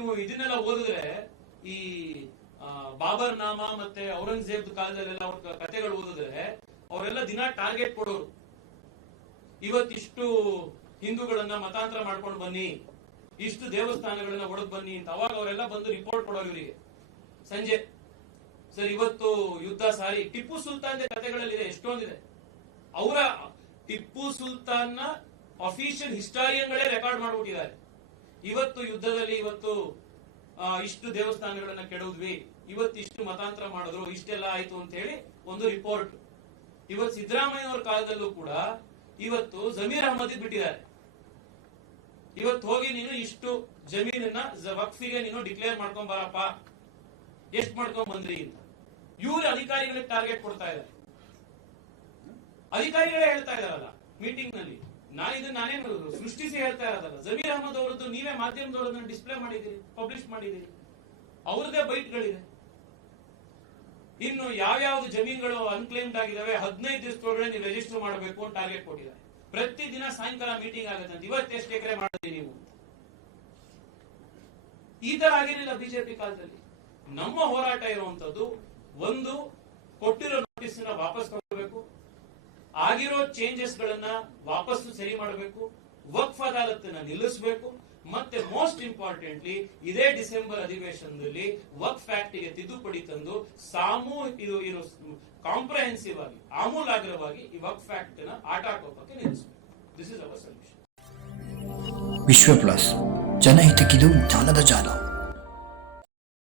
ನೀವು ಇದನ್ನೆಲ್ಲ ಓದಿದ್ರೆ ಈ ಬಾಬರ್ ನಾಮ ಮತ್ತೆ ಔರಂಗಜೇಬ್ ಕಾಲದಲ್ಲೆಲ್ಲ ಅವ್ರ ಕಥೆಗಳು ಓದಿದ್ರೆ ಅವರೆಲ್ಲ ದಿನ ಟಾರ್ಗೆಟ್ ಕೊಡೋರು. ಇವತ್ತಿಷ್ಟು ಹಿಂದೂಗಳನ್ನ ಮತಾಂತರ ಮಾಡ್ಕೊಂಡು ಬನ್ನಿ, ಇಷ್ಟು ದೇವಸ್ಥಾನಗಳನ್ನ ಒಡೆದು ಬನ್ನಿ ಅಂತ. ಅವಾಗ ಅವರೆಲ್ಲ ಬಂದು ರಿಪೋರ್ಟ್ ಕೊಡೋರು ಇವರಿಗೆ ಸಂಜೆ. ಸರ್ ಇವತ್ತು ಯುದ್ಧ ಸಾರಿ. ಟಿಪ್ಪು ಸುಲ್ತಾನ್ ಕಥೆಗಳಲ್ಲಿದೆ, ಎಷ್ಟೊಂದಿದೆ. ಅವರ ಟಿಪ್ಪು ಸುಲ್ತಾನ್ ನ ಅಫಿಷಿಯಲ್ ಹಿಸ್ಟಾರಿಯನ್ಗಳೇ ರೆಕಾರ್ಡ್ ಮಾಡ್ಬಿಟ್ಟಿದ್ದಾರೆ. ಇವತ್ತು ಯುದ್ಧದಲ್ಲಿ ಇವತ್ತು ಇಷ್ಟು ದೇವಸ್ಥಾನಗಳನ್ನ ಕೆಡೋದ್ವಿ, ಇವತ್ತಿಷ್ಟು ಮತಾಂತರ ಮಾಡಿದ್ರು, ಇಷ್ಟೆಲ್ಲ ಆಯ್ತು ಅಂತ ಹೇಳಿ ಒಂದು ರಿಪೋರ್ಟ್. ಇವತ್ತು ಸಿದ್ದರಾಮಯ್ಯ ಅವರ ಕಾಲದಲ್ಲೂ ಕೂಡ ಇವತ್ತು ಜಮೀರ್ ಅಹಮದ್ ಬಿಟ್ಟಿದ್ದಾರೆ. ಇವತ್ತು ಹೋಗಿ ನೀನು ಇಷ್ಟು ಜಮೀನನ್ನ ವಕ್ಫಿಗೆ ನೀನು ಡಿಕ್ಲೇರ್ ಮಾಡ್ಕೊಂಡ್ ಬರಪ್ಪ, ಎಷ್ಟು ಮಾಡ್ಕೊಂಡ್ ಬಂದ್ರಿ ಅಂತ ಇವ್ರ ಅಧಿಕಾರಿಗಳಿಗೆ ಟಾರ್ಗೆಟ್ ಕೊಡ್ತಾ ಇದ್ದಾರೆ. ಅಧಿಕಾರಿಗಳೇ ಹೇಳ್ತಾ ಇದಾರಲ್ಲ ಮೀಟಿಂಗ್ ನಲ್ಲಿ. ನಾನೇನು ಸೃಷ್ಟಿಸಿ ಹೇಳ್ತಾ ಇರೋದಲ್ಲ. ಜಮೀರ್ ಅಹಮದ್ ಅವರದ್ದು ನೀವೇ ಮಾಧ್ಯಮದವರನ್ನ ಡಿಸ್ಪ್ಲೇ ಮಾಡಿದಿರಿ, ಪಬ್ಲಿಷ್ ಮಾಡಿದಿರಿ, ಅವ್ರದೇ ಬೈಟ್ಗಳಿದೆ. ಇನ್ನು ಯಾವ್ಯಾವ್ದು ಜಮೀನುಗಳು ಅನ್ಕ್ಲೇಮ್ಡ್ ಆಗಿದಾವೆ 15 ದಿವಸದೊಳಗಡೆ ನೀವು ರಿಜಿಸ್ಟರ್ ಮಾಡಬೇಕು ಅಂತ ಟಾರ್ಗೆಟ್ ಕೊಟ್ಟಿದ್ದಾರೆ. ಪ್ರತಿದಿನ ಸಾಯಂಕಾಲ ಮೀಟಿಂಗ್ ಆಗುತ್ತೆ ಅಂತ. ಇವತ್ತೆಷ್ಟು ಎಕರೆ ಮಾಡಿದ್ರಿ ನೀವು? ಈ ತರ ಆಗಿರಲಿಲ್ಲ ಬಿಜೆಪಿ ಕಾಲದಲ್ಲಿ. ನಮ್ಮ ಹೋರಾಟ ಇರುವಂತದ್ದು ಒಂದು, ಕೊಟ್ಟಿರೋ ನೋಟಿಸ್ ವಾಪಸ್ ತಗೊಳ್ಬೇಕು, ಆಗಿರೋ ಚೇಂಜಸ್ ಗಳನ್ನ ವಾಪಸ್ ಸರಿ ಮಾಡಬೇಕು, ವಕ್ಫ್ ಅದಾಲತ್ನ ನಿಲ್ಲಿಸಬೇಕು, ಮತ್ತೆ ಮೋಸ್ಟ್ ಇಂಪಾರ್ಟೆಂಟ್ಲಿ ಇದೇ ಡಿಸೆಂಬರ್ ಅಧಿವೇಶನದಲ್ಲಿ ವಕ್ಫ್ ಆಕ್ಟ್ ಗೆ ತಿದ್ದುಪಡಿ ತಂದು ಕಾಂಪ್ರಹೆನ್ಸಿವ್ ಆಗಿ ಆಮೂಲಾಗ್ರವಾಗಿ ಈ ವಕ್ಫ್ ಆಕ್ಟ್ ನ ಆಟ ಹಾಕೋಕೆ ನಿಲ್ಲಿಸಬೇಕು. This is our solution. ವಿಶ್ವ ಪ್ಲಸ್, ಜನಹಿತಕ್ಕಿದು ಜ್ಞಾನದ ಜಾಲ.